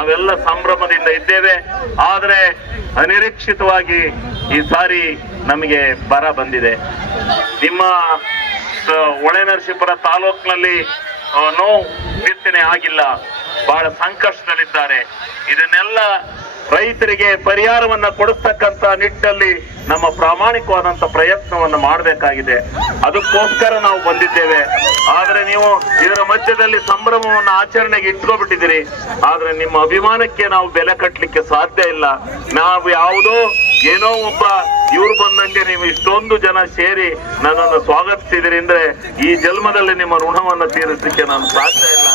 ನಾವೆಲ್ಲ ಸಂಭ್ರಮದಿಂದ ಇದ್ದೇವೆ. ಆದರೆ ಅನಿರೀಕ್ಷಿತವಾಗಿ ಈ ಸಾರಿ ನಮಗೆ ಬರ ಬಂದಿದೆ. ನಿಮ್ಮ ಹೊಳೆನರಸೀಪುರ ತಾಲೂಕಿನಲ್ಲಿ ನೋವು ಬಿತ್ತನೆ ಆಗಿಲ್ಲ, ಬಹಳ ಸಂಕಷ್ಟದಲ್ಲಿದ್ದಾರೆ. ಇದನ್ನೆಲ್ಲ ರೈತರಿಗೆ ಪರಿಹಾರವನ್ನ ಕೊಡಿಸ್ತಕ್ಕಂತ ನಿಟ್ಟಿನಲ್ಲಿ ನಮ್ಮ ಪ್ರಾಮಾಣಿಕವಾದಂತ ಪ್ರಯತ್ನವನ್ನು ಮಾಡಬೇಕಾಗಿದೆ. ಅದಕ್ಕೋಸ್ಕರ ನಾವು ಬಂದಿದ್ದೇವೆ. ಆದ್ರೆ ನೀವು ಇದರ ಮಧ್ಯದಲ್ಲಿ ಸಂಭ್ರಮವನ್ನು ಆಚರಣೆಗೆ ಇಟ್ಕೊಬಿಟ್ಟಿದ್ದೀರಿ. ಆದ್ರೆ ನಿಮ್ಮ ಅಭಿಮಾನಕ್ಕೆ ನಾವು ಬೆಲೆ ಕಟ್ಟಲಿಕ್ಕೆ ಸಾಧ್ಯ ಇಲ್ಲ. ನಾವು ಯಾವುದೋ ಏನೋ ಒಬ್ಬ ಇವ್ರು ಬಂದಂಗೆ ನೀವು ಇಷ್ಟೊಂದು ಜನ ಸೇರಿ ನನ್ನನ್ನು ಸ್ವಾಗತಿಸಿದಿರಿ ಅಂದ್ರೆ ಈ ಜನ್ಮದಲ್ಲಿ ನಿಮ್ಮ ಋಣವನ್ನು ತೀರಿಸಲಿಕ್ಕೆ ನಾನು ಸಾಧ್ಯ ಇಲ್ಲ.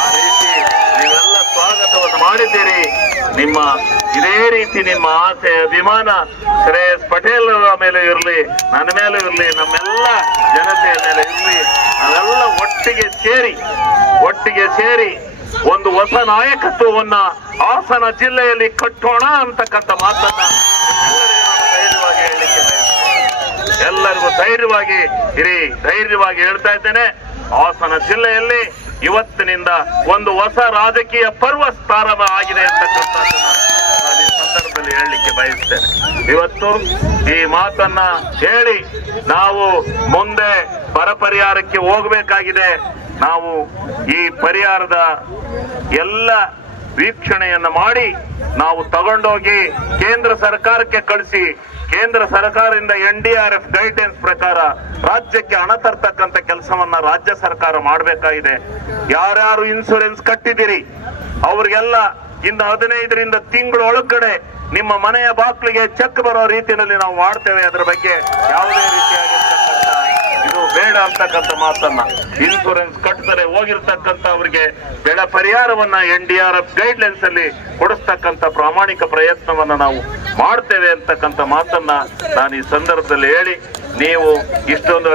ಆ ರೀತಿ ನೀವೆಲ್ಲ ಸ್ವಾಗತವನ್ನು ಮಾಡಿದ್ದೀರಿ. ನಿಮ್ಮ ಇದೇ ರೀತಿ ನಿಮ್ಮ ಆಸೆ ಅಭಿಮಾನ ಶ್ರೇಯಸ್ ಪಟೇಲ್ ಮೇಲೆ ಇರಲಿ, ನನ್ನ ಮೇಲೆ ಇರಲಿ, ನಮ್ಮೆಲ್ಲ ಜನತೆಯ ಮೇಲೆ ಇರಲಿ. ನಾವೆಲ್ಲ ಒಟ್ಟಿಗೆ ಸೇರಿ ಒಂದು ಹೊಸ ನಾಯಕತ್ವವನ್ನ ಹಾಸನ ಜಿಲ್ಲೆಯಲ್ಲಿ ಕಟ್ಟೋಣ ಅಂತಕ್ಕಂಥ ಮಾತನ್ನ ಧೈರ್ಯವಾಗಿ ಹೇಳಲಿಕ್ಕೆ ಎಲ್ಲರಿಗೂ ಧೈರ್ಯವಾಗಿ ಹೇಳ್ತಾ ಇದ್ದೇನೆ. ಹಾಸನ ಜಿಲ್ಲೆಯಲ್ಲಿ ಇವತ್ತಿನಿಂದ ಒಂದು ಹೊಸ ರಾಜಕೀಯ ಪರ್ವ ಪ್ರಾರಂಭ ಆಗಿದೆ ಅಂತಕ್ಕಂಥದ್ದನ್ನ ನಾನು ಈ ಸಂದರ್ಭದಲ್ಲಿ ಹೇಳಲಿಕ್ಕೆ ಬಯಸ್ತೇನೆ. ಇವತ್ತು ಈ ಮಾತನ್ನ ಹೇಳಿ ನಾವು ಮುಂದೆ ಬರ ಪರಿಹಾರಕ್ಕೆ ಹೋಗಬೇಕಾಗಿದೆ. ನಾವು ಈ ಪರಿಹಾರದ ಎಲ್ಲ ವೀಕ್ಷಣೆಯನ್ನ ಮಾಡಿ ನಾವು ತಗೊಂಡೋಗಿ ಕೇಂದ್ರ ಸರ್ಕಾರಕ್ಕೆ ಕಳಿಸಿ, ಕೇಂದ್ರ ಸರ್ಕಾರದಿಂದ NDRF ಗೈಡ್ಲೈನ್ಸ್ ಪ್ರಕಾರ ರಾಜ್ಯಕ್ಕೆ ಹಣ ತರ್ತಕ್ಕಂಥ ಕೆಲಸವನ್ನ ರಾಜ್ಯ ಸರ್ಕಾರ ಮಾಡಬೇಕಾಗಿದೆ. ಯಾರ್ಯಾರು ಇನ್ಸೂರೆನ್ಸ್ ಕಟ್ಟಿದಿರಿ ಅವ್ರಿಗೆಲ್ಲ ಇನ್ನು 15ರಿಂದ ತಿಂಗಳೊಳಗಡೆ ನಿಮ್ಮ ಮನೆಯ ಬಾಕ್ಲಿಗೆ ಚೆಕ್ ಬರೋ ರೀತಿಯಲ್ಲಿ ನಾವು ಮಾಡ್ತೇವೆ. ಅದರ ಬಗ್ಗೆ ಯಾವುದೇ ರೀತಿಯಾಗಿರ್ತಕ್ಕಂಥ ಇದು ಬೇಡ ಅಂತಕ್ಕಂಥ ಮಾತನ್ನ, ಇನ್ಸೂರೆನ್ಸ್ ಕಟ್ಟದರೆ ಹೋಗಿರ್ತಕ್ಕಂಥ ಅವರಿಗೆ ಬೆಳೆ ಪರಿಹಾರವನ್ನ NDRF ಗೈಡ್ಲೈನ್ಸ್ ಅಲ್ಲಿ ಕೊಡಿಸ್ತಕ್ಕಂಥ ಪ್ರಾಮಾಣಿಕ ಪ್ರಯತ್ನವನ್ನ ನಾವು ಮಾಡ್ತೇವೆ ಅಂತಕ್ಕಂಥ ಮಾತನ್ನ ನಾನು ಈ ಸಂದರ್ಭದಲ್ಲಿ ಹೇಳಿ, ನೀವು ಇಷ್ಟೊಂದು